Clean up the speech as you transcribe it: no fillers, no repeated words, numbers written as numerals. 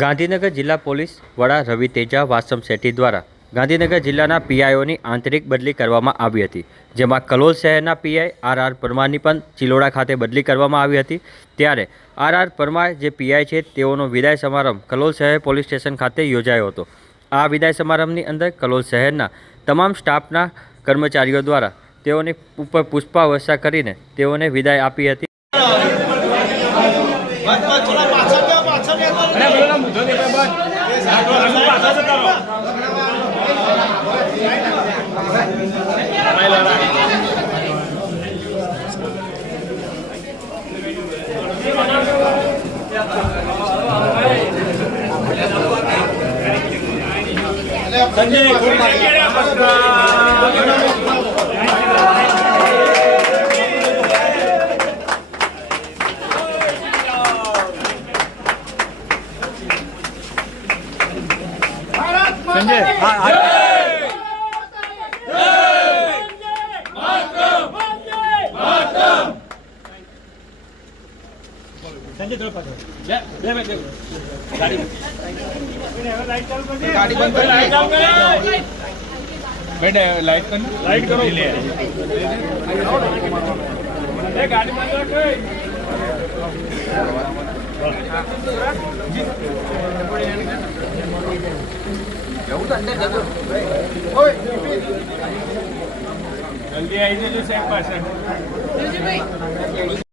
ગાંધીનગર જિલ્લા પોલીસ વડા રવિ તેજા વાસમ શેટ્ટી દ્વારા ગાંધીનગર જિલ્લાના પીઆઈઓની આંતરિક બદલી કરવામાં આવી હતી, જેમાં કલોલ શહેરના પીઆઈ આર પરમારની પણ ચિલોડા ખાતે બદલી કરવામાં આવી હતી। ત્યારે આર પરમાર જે પીઆઈ છે તેઓનો વિદાય સમારંભ કલોલ શહેર પોલીસ સ્ટેશન ખાતે યોજાયો હતો। આ વિદાય સમારંભની અંદર કલોલ શહેરના તમામ સ્ટાફના કર્મચારીઓ દ્વારા તેઓની ઉપર પુષ્પાવર્ષા કરીને તેઓને વિદાય આપી હતી। गाड़ी बंद कर, बेटे लाइट करो, गाड़ी बंद रखो। जल्दी आई जो साहब पास